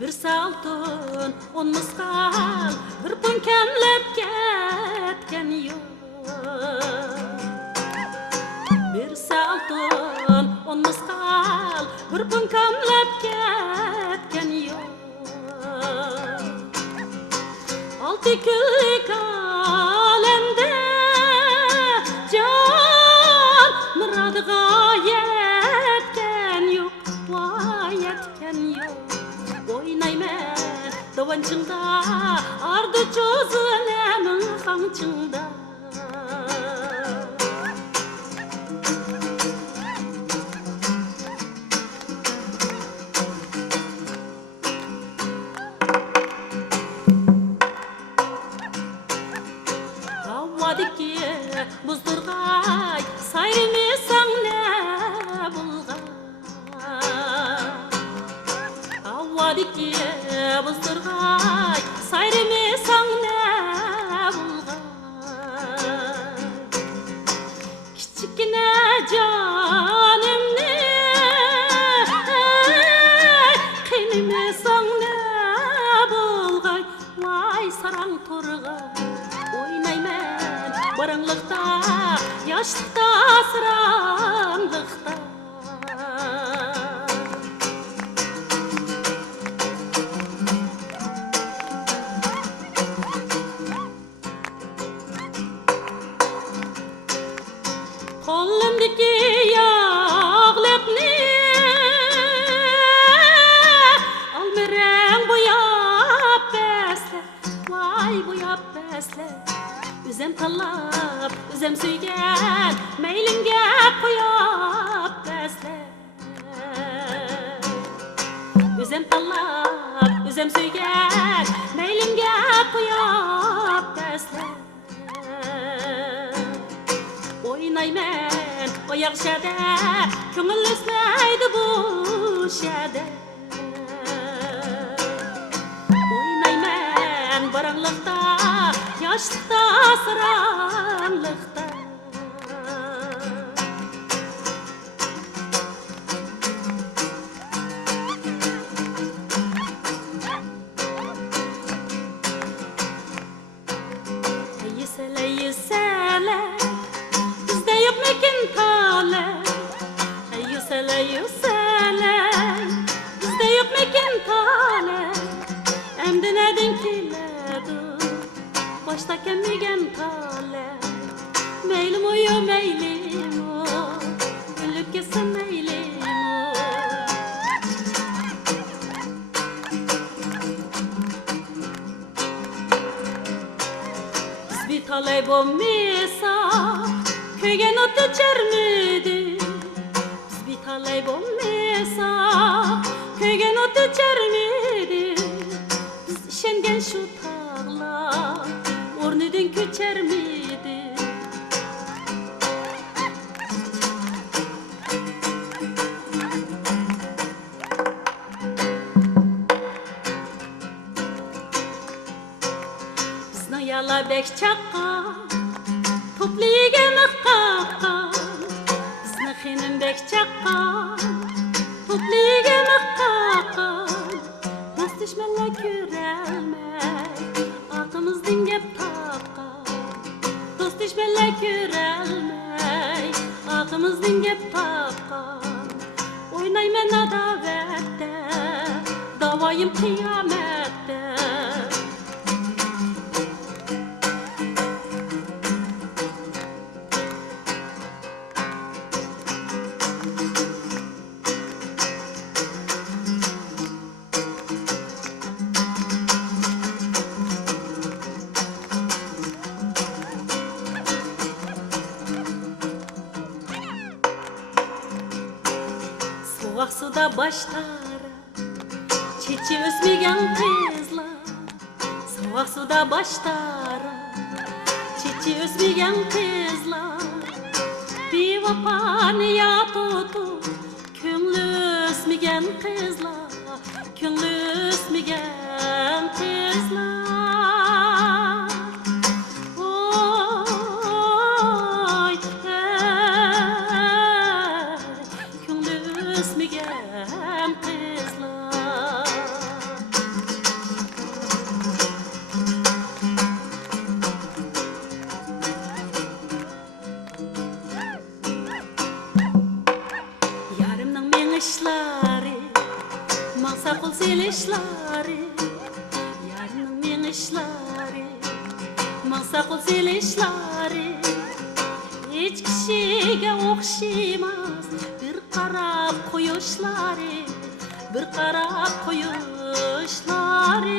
Bir saltın on misqal bir kun kamlab ketgan yo'q. Bir saltın on misqal bir kun kamlab ketgan yo'q. Olti kunlik alamda jon murodiga yetgan yo'q, voy yetgan yo'q. Oynayman davançında, ardı çözülemin hançında. Havadiki buzdurgay, sayrimisan ne bulgay. Havadiki buzdurgay, sayrimisan ne bulgay. Kichikine canimni qiynimisan ne bulgay. Vay sarang turgay, oynayman baranlıkta, yaşlıkta, sıranlıkta. Kolumdaki yağlıkni almırang boyap besle, vay boyap besle. Üzem talab, üzem suygan, meylimge koyap besle. Üzem talab, üzem suygan, meylimge koyap besle. Oynayman o yaxshada, ko'ngil esmaydi bu shada. Oynayman baranlıkta, yaşlıkta, sıranlıkta. Yisele yisele, bizde yok mekin tale. Yisele yisele, bizde yok mekin tale. Emdi nedin kiledi, başta kemigen tale. Meylim uyu meylim o, güllük kesin meylim o. Biz bir talay bommisa, köygen otu çermidi. Biz bir talay bommisa, köygen otu çermidi. Biz işengen şu tağlar, ornidin köçer miydi? Bizning yala bek çakka, topliga mıqqaqqa. Bizning xinim bek çakka, topliga mıqqaqqa. Dost düşmanla körelmey, aqımızdan gep taqqa. Dost düşmanla körelmey, aqımızdan gep taqqa. Oynayman adavetde, davayım kıyamette. Soğuk suda başlar, çiçi ösmegen kızlar. Balda başlara çiçi özmeyen kızlar bir vapanı ya tutu Könlü özmeyen kızlar Könlü özmeyen kızlar Oy Könlü özmeyen kızlar Yarımның мен işleri Mansakul selişleri Yarımның мен işleri Mansakul selişleri Hiç kişiге okşamaz Bir qarab koyuşları Bir qarab koyuşları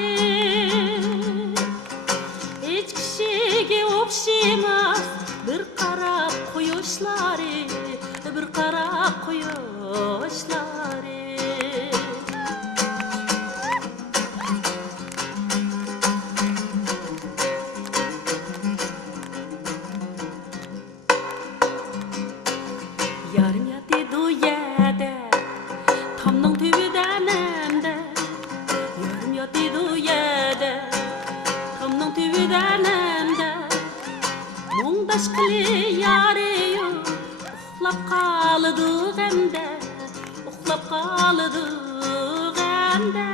Hiç kişiге okşamaz Bir qarab koyuşları Bir qarab koyuşları Yarım yatıydı yerde Tamның tübüden emde Yarım yatıydı yerde Tamның tübüden emde Мұңдаш қылы ярыю Ұқлап қалыдық әмді Ұқлап қалыдық әмді